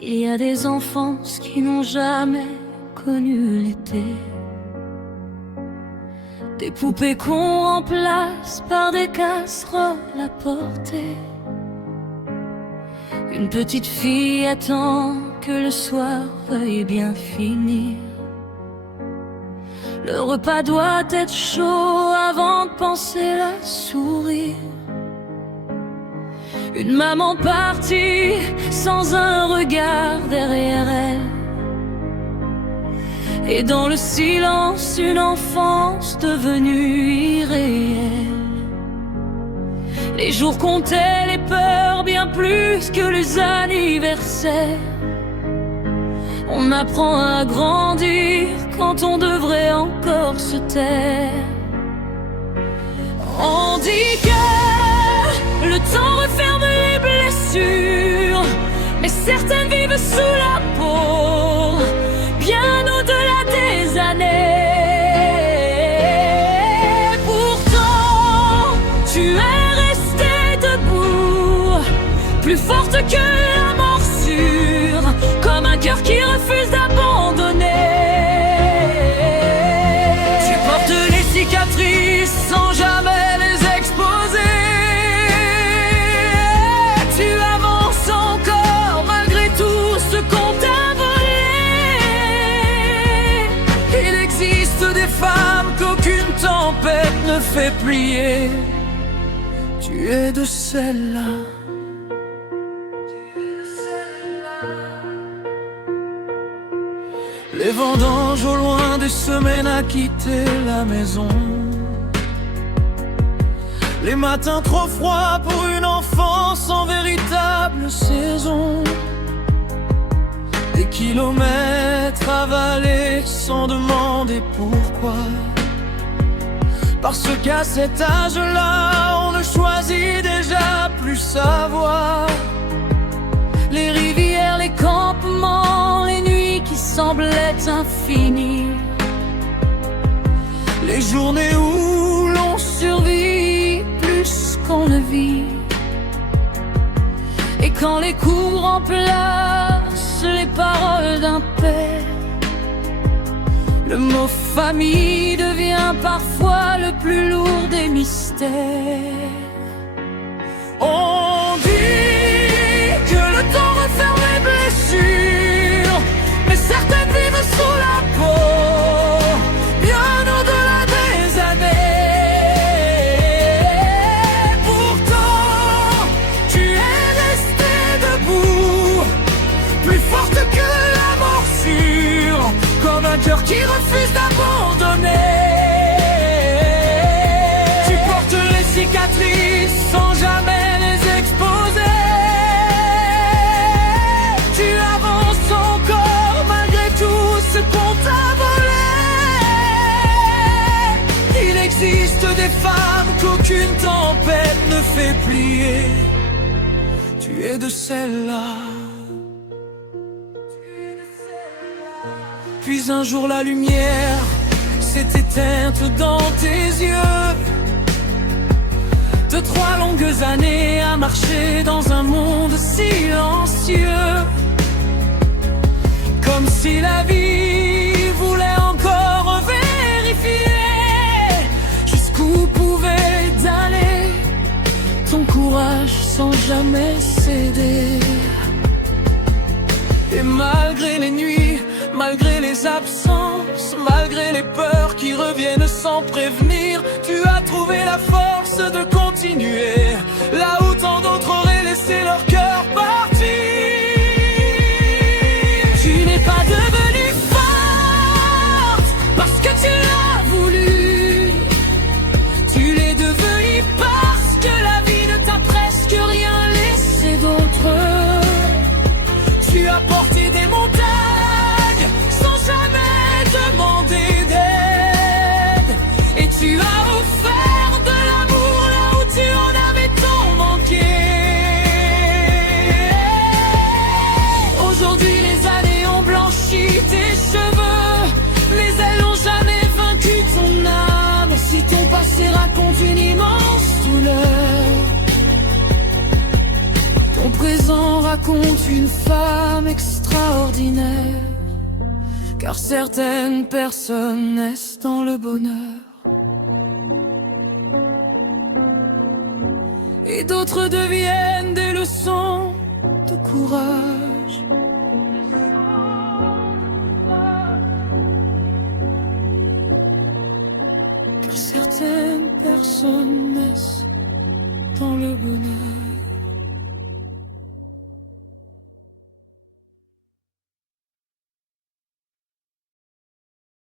Il y a des enfances qui n'ont jamais connu l'été, des poupées qu'on remplace par des casseroles à porter. Une petite fille attend que le soir veuille bien finir. Le repas doit être chaud avant de penser à sourire. Une maman partie sans un regard derrière elle, et dans le silence une enfance devenue irréelle. Les jours comptaient les peurs bien plus que les anniversaires. On apprend à grandir quand on devrait encore se taire. On dit que le temps referme les blessures, mais certaines vivent sous la peau, bien au-delà des années. Pourtant, tu es restée debout, plus forte que la morsure, comme un cœur qui refuse d'abandonner. Tu portes les cicatrices sans jamais les exposer. Tu avances encore malgré tout ce qu'on t'a volé. Il existe des femmes qu'aucune tempête ne fait plier. Tu es de celle-là. Les vendanges au loin des semaines à quitter la maison. Les matins trop froids pour une enfance en véritable saison. Des kilomètres avalés sans demander pourquoi. Parce qu'à cet âge-là, on ne choisit déjà plus sa voie. Les rivières, les campements, les nuits qui semblaient infinies, les journées où l'on survit plus qu'on ne vit. Et quand les coups remplacent les paroles d'un père, le mot famille devient parfois le plus lourd des mystères. On dit que le temps referme les blessures, mais certaines vivent sous la peau, bien au-delà des années. Pourtant, tu es restée debout, plus forte que la morsure, comme un cœur qui refuse d'abandonner. Tu portes les cicatrices sans jamais les exposer. Tu avances encore malgré tout ce qu'on t'a volé. Il existe des femmes qu'aucune tempête ne fait plier. Tu es de celle-là. Puis un jour la lumière s'est éteinte dans tes yeux. De 3 longues années à marcher dans un monde silencieux, comme si la vie voulait encore vérifier jusqu'où pouvait aller ton courage sans jamais céder. Et malgré les nuits, malgré les absences, malgré les peurs qui reviennent sans prévenir, tu as trouvé la force de continuer, là où tant d'autres auraient laissé leur cœur partir. Tu n'es pas devenue forte parce que tu l'as voulu. Tu l'es devenue parce que la vie ne t'a presque rien laissé d'autre. Tu as porté des montagnes sans jamais demander d'aide, et tu as offert de l'amour là où tu en avais raconte une femme extraordinaire, car certaines personnes naissent dans le bonheur et d'autres deviennent des leçons de courage. Car certaines personnes naissent dans le bonheur.